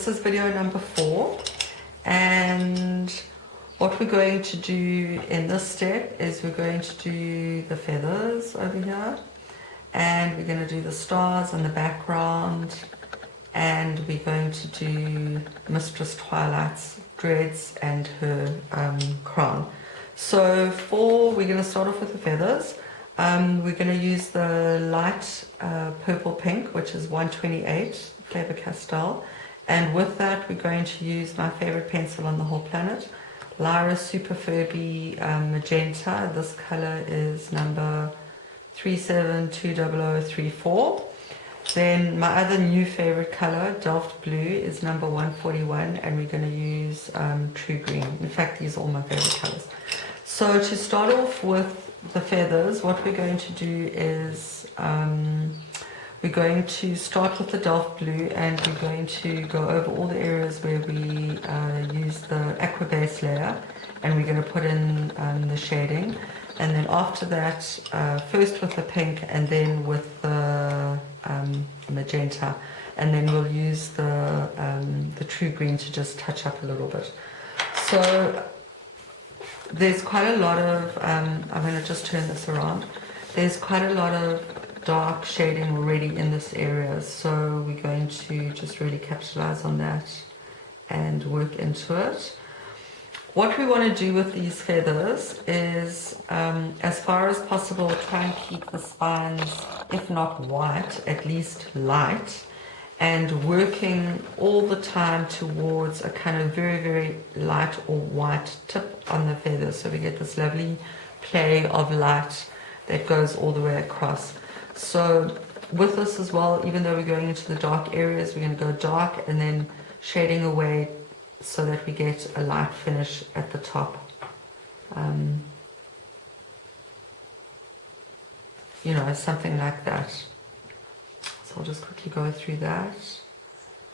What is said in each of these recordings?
this is video number 4, and what we're going to do in this step is we're going to do the feathers over here, and we're going to do the stars in the background, and we're going to do Mistress Twilight's dreads and her crown. So we're going to start off with the feathers. We're going to use the light purple pink, which is 128 Faber-Castell, and with that we're going to use my favorite pencil on the whole planet, Lyra Super Furby Magenta. This color is number 372034. Then my other new favorite color, Delft Blue, is number 141, and we're going to use True Green. In fact, these are all my favorite colors. So to start off with the feathers, what we're going to do is we're going to start with the Delft Blue, and we're going to go over all the areas where we use the aqua base layer, and we're going to put in the shading. And then after that, first with the pink and then with the magenta, and then we'll use the True Green to just touch up a little bit. So there's quite a lot of, I'm going to just turn this around, there's quite a lot of dark shading already in this area, so we're going to just really capitalize on that and work into it. What we want to do with these feathers is, as far as possible, try and keep the spines, if not white, at least light, and working all the time towards a kind of very, very light or white tip on the feathers, so we get this lovely play of light that goes all the way across. So with this as well, even though we're going into the dark areas, we're going to go dark and then shading away so that we get a light finish at the top. You know, something like that. So I'll just quickly go through that,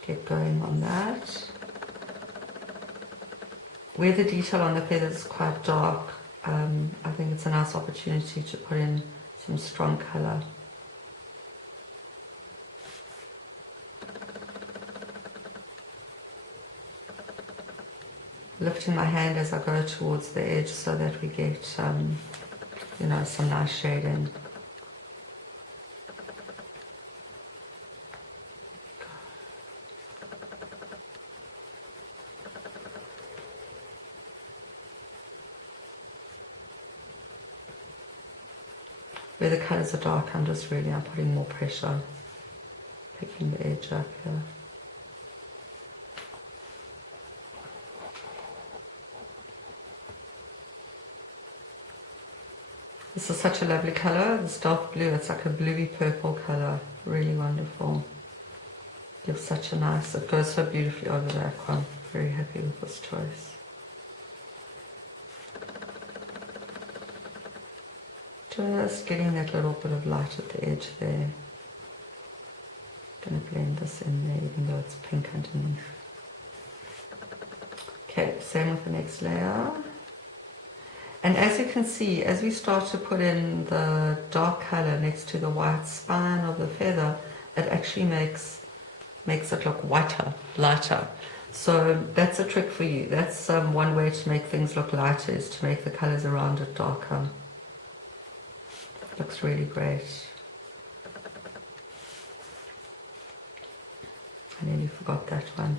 get going on that. Where the detail on the feathers is quite dark, I think it's a nice opportunity to put in some strong color. Lifting my hand as I go towards the edge so that we get, you know, some nice shading. Where the colors are dark, I'm putting more pressure, picking the edge up here. This is such a lovely color, this dark blue. It's like a bluey purple color, really wonderful. Gives such a nice, it goes so beautifully over the aqua. I'm very happy with this choice. Just getting that little bit of light at the edge there. Going to blend this in there even though it's pink underneath. Okay, same with the next layer. And as you can see, as we start to put in the dark color next to the white spine of the feather, it actually makes it look whiter, lighter. So that's a trick for you. That's one way to make things look lighter, is to make the colors around it darker. Looks really great. I nearly forgot that one.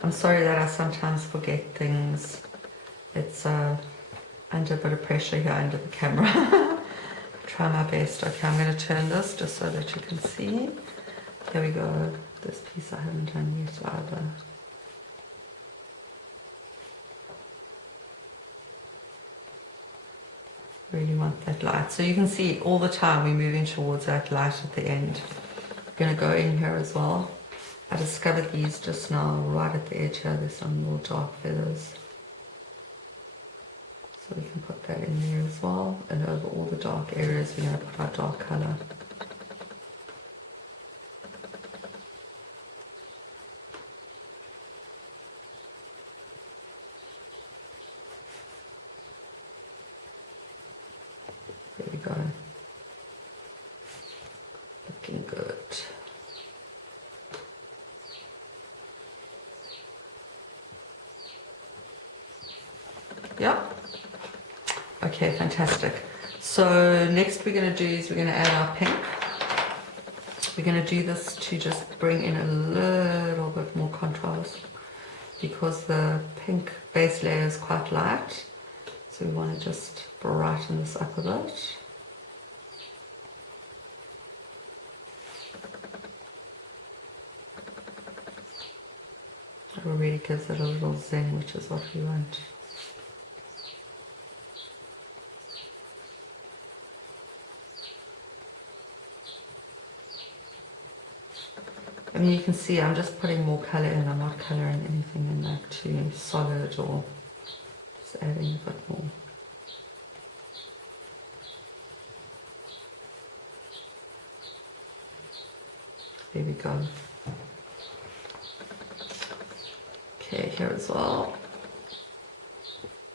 I'm sorry that I sometimes forget things. It's under a bit of pressure here under the camera. Try my best. Okay, I'm going to turn this just so that you can see. There we go. This piece I haven't done yet either. Really want that light. So you can see all the time we're moving towards that light at the end. I'm going to go in here as well. I discovered these just now, right at the edge here. There's some more dark feathers. So we can put that in there as well. And over all the dark areas, we're going to put our dark color. There we go. Looking good. Okay, fantastic. So next we're going to do is we're going to add our pink. We're going to do this to just bring in a little bit more contrast because the pink base layer is quite light. So we want to just brighten this up a bit. It really gives it a little zing, which is what we want. I mean, you can see I'm just putting more colour in. I'm not colouring anything in like too solid or just adding a bit more. There we go. Okay, here as well.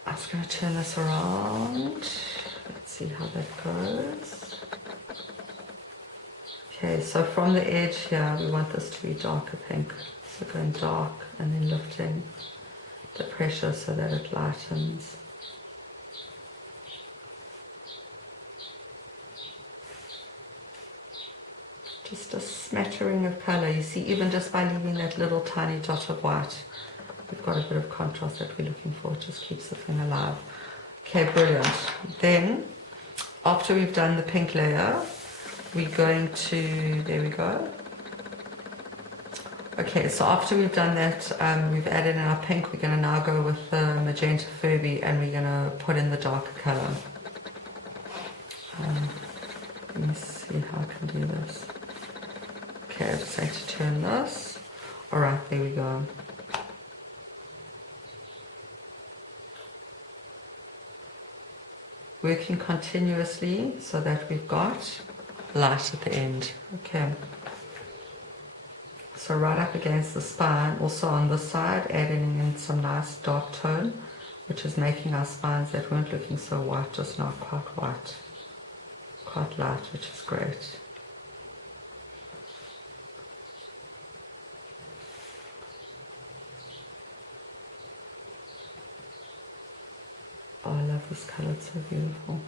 I'm just going to turn this around. Let's see how that goes. Okay, so from the edge here, we want this to be darker pink. So going dark and then lifting the pressure so that it lightens. Just a smattering of colour. You see, even just by leaving that little tiny dot of white, we've got a bit of contrast that we're looking for. It just keeps the thing alive. Okay, brilliant. Then, after we've done the pink layer, we're going to, there we go. Okay, so after we've done that, we've added in our pink, we're going to now go with the magenta Furby and we're going to put in the darker colour. Let me see how I can do this. Okay, I just have to turn this. Alright, there we go. Working continuously so that we've got light at the end. Okay. So right up against the spine, also on this side, adding in some nice dark tone, which is making our spines that weren't looking so white just now quite white. Quite light, which is great. Oh, I love this colour, it's so beautiful.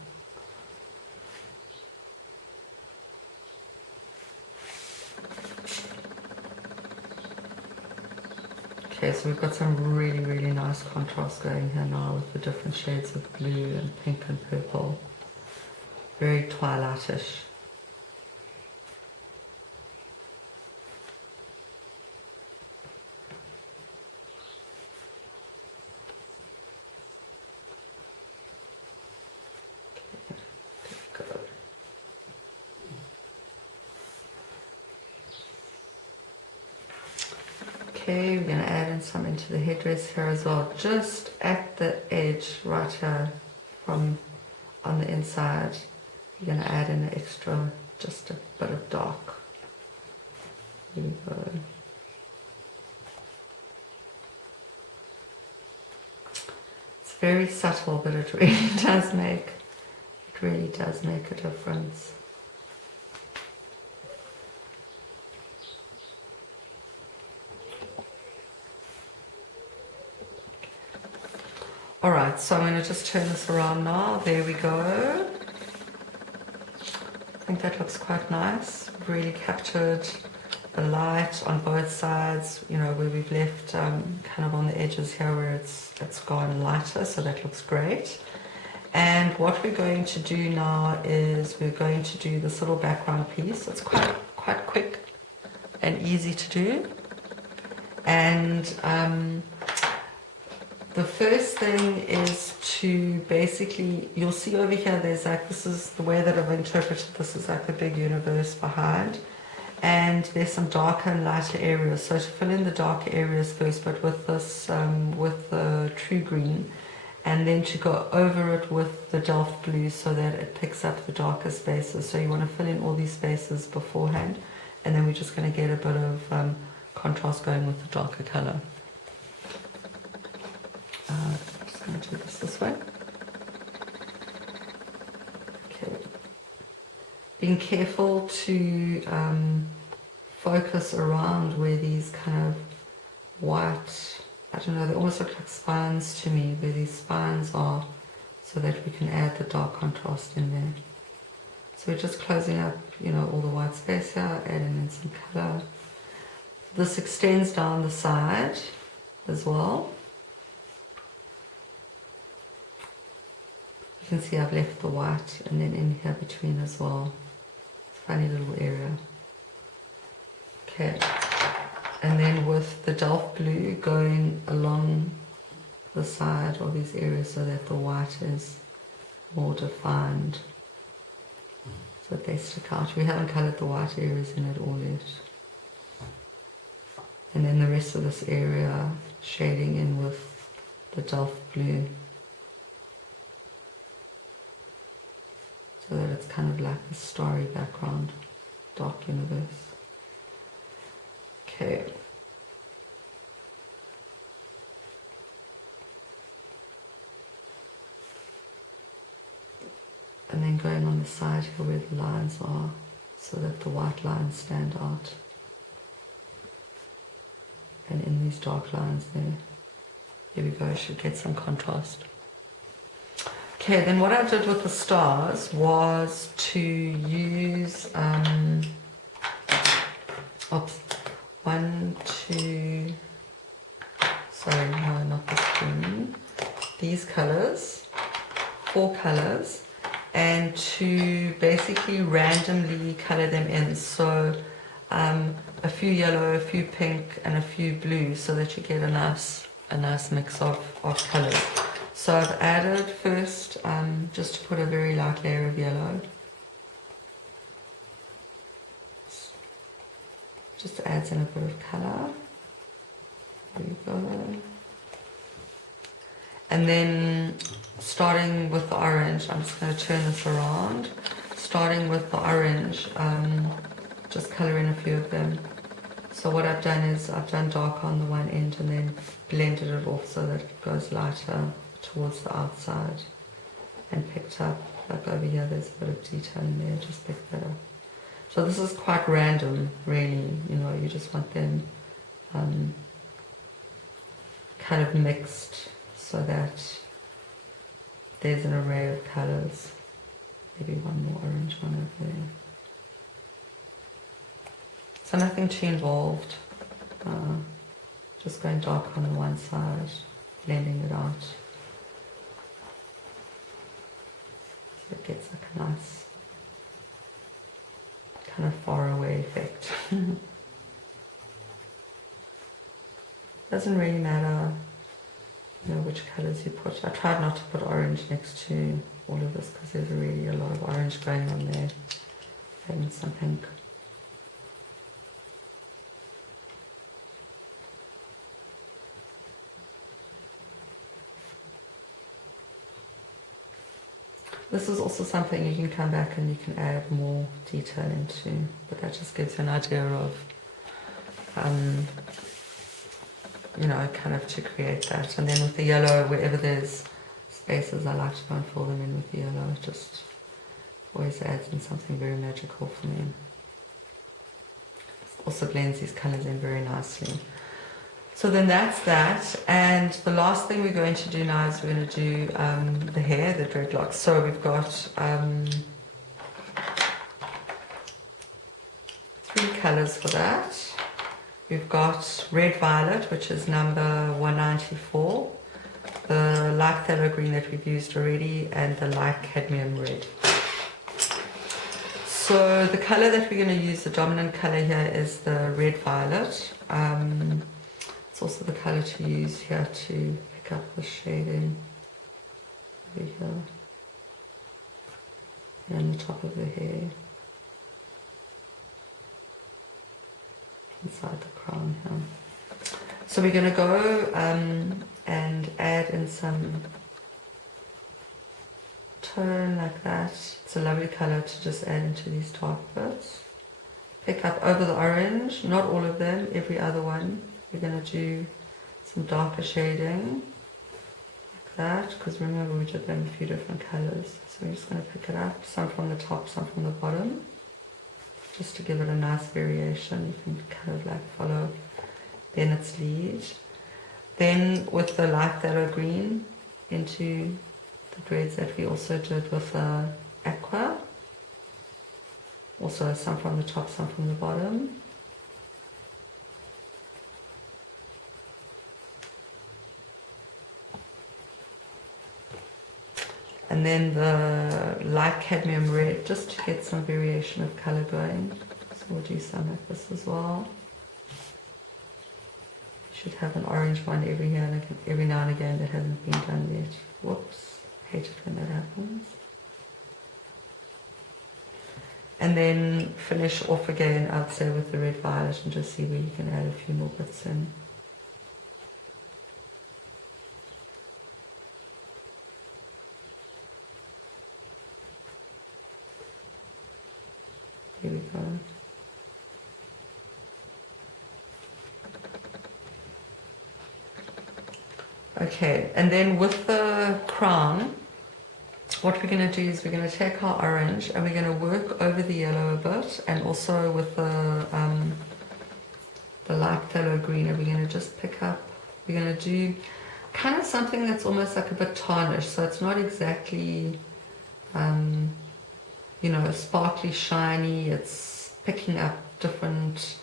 Okay, so we've got some really, really nice contrast going here now with the different shades of blue and pink and purple. Very twilightish. Okay, we're going to add in some into the headdress here as well, just at the edge right here from on the inside. We're going to add in an extra, just a bit of dark. Here we go. It's very subtle, but it really does make a difference. Alright, so I'm going to just turn this around now. There we go. I think that looks quite nice. Really captured the light on both sides, you know, where we've left kind of on the edges here where it's gone lighter, so that looks great. And what we're going to do now is we're going to do this little background piece. It's quite quick and easy to do. And the first thing is to basically, you'll see over here, there's like, this is the way that I've interpreted this is like the big universe behind. And there's some darker and lighter areas. So to fill in the darker areas first, but with this, with the true green, and then to go over it with the Delft blue so that it picks up the darker spaces. So you want to fill in all these spaces beforehand, and then we're just going to get a bit of contrast going with the darker color. I'm just going to do this way. Okay. Being careful to focus around where these kind of white, I don't know, they almost look like spines to me, where these spines are, so that we can add the dark contrast in there. So we're just closing up, you know, all the white space here, adding in some color. This extends down the side as well. You can see I've left the white and then in here between as well. It's a funny little area. Okay, and then with the Delft blue going along the side of these areas so that the white is more defined, so that they stick out. We haven't coloured the white areas in it all yet. And then the rest of this area shading in with the Delft blue, so that it's kind of like a starry background, dark universe. Okay. And then going on the side here where the lines are, so that the white lines stand out. And in these dark lines there, here we go, should get some contrast. Okay, then what I did with the stars was to use, sorry, no, not this green, these colors, 4 colors, and to basically randomly color them in. So a few yellow, a few pink, and a few blue, so that you get a nice mix of colors. So I've added first, just to put a very light layer of yellow, just adds in a bit of color. There we go. And then starting with the orange, I'm just going to turn this around. Starting with the orange, just color in a few of them. So what I've done is I've done dark on the one end and then blended it off so that it goes lighter towards the outside, and picked up, like over here there's a bit of detail in there, just pick that up. So this is quite random really, you know, you just want them kind of mixed so that there's an array of colors. Maybe one more orange one over there. So nothing too involved, just going dark on the one side, blending it out. So it gets like a nice kind of far away effect. Doesn't really matter, you know, which colors you put. I tried not to put orange next to all of this because there's really a lot of orange going on there, and some pink. This is also something you can come back and you can add more detail into, but that just gives you an idea of, you know, kind of to create that. And then with the yellow, wherever there's spaces, I like to go and fill them in with the yellow. It just always adds in something very magical for me. It also blends these colours in very nicely. So then that's that, and the last thing we're going to do now is we're going to do the hair, the dreadlocks. So we've got 3 colours for that. We've got red violet, which is number 194, the light phthalo green that we've used already, and the light cadmium red. So the colour that we're going to use, the dominant colour here, is the red violet. It's also the colour to use here to pick up the shading over here and the top of the hair, inside the crown here. So we're going to go and add in some tone like that. It's a lovely colour to just add into these dark bits. Pick up over the orange, not all of them, every other one. We're going to do some darker shading like that, because remember we did them a few different colours. So we're just going to pick it up, some from the top, some from the bottom, just to give it a nice variation. You can kind of like follow Bennett's lead. Then with the light phthalo green into the braids that we also did with the aqua. Also some from the top, some from the bottom. And then the light cadmium red, just to get some variation of color going. So we'll do some like this as well. Should have an orange one every now and again that hasn't been done yet. Whoops, hate it when that happens. And then finish off again, I'd say, with the red violet and just see where you can add a few more bits in. Here we go. Okay, and then with the crown, what we're going to do is we're going to take our orange and we're going to work over the yellow a bit, and also with the light phthalo green, and we're going to just pick up, we're going to do kind of something that's almost like a bit tarnished, so it's not exactly, you know, sparkly, shiny, it's picking up different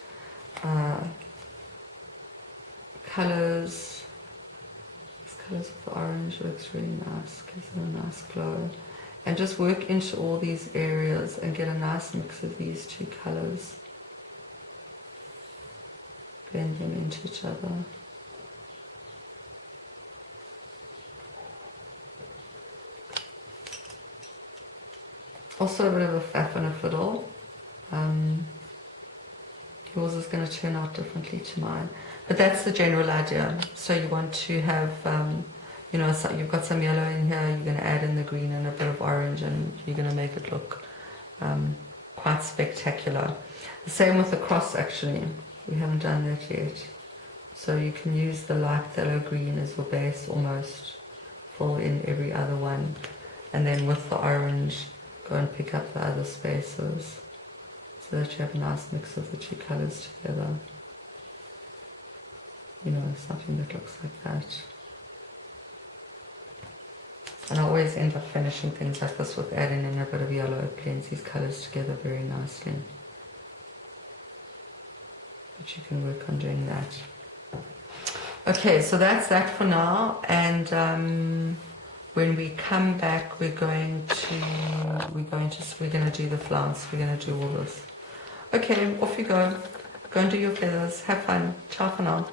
colours. Colours of the orange looks really nice, gives it a nice glow. And just work into all these areas and get a nice mix of these two colours. Blend them into each other. Also a bit of a faff and a fiddle. Yours is going to turn out differently to mine. But that's the general idea. So you want to have, you know, so you've got some yellow in here, you're going to add in the green and a bit of orange, and you're going to make it look quite spectacular. The same with the cross, actually. We haven't done that yet. So you can use the light phthalo green as your base almost. Fill in every other one. And then with the orange, go and pick up the other spaces, so that you have a nice mix of the two colours together. You know, something that looks like that. And I always end up finishing things like this with adding in a bit of yellow. It blends these colours together very nicely. But you can work on doing that. Okay, so that's that for now. And when we come back, we're going to do the flounce. We're going to do all this. Okay, off you go. Go and do your feathers. Have fun. Ciao for now.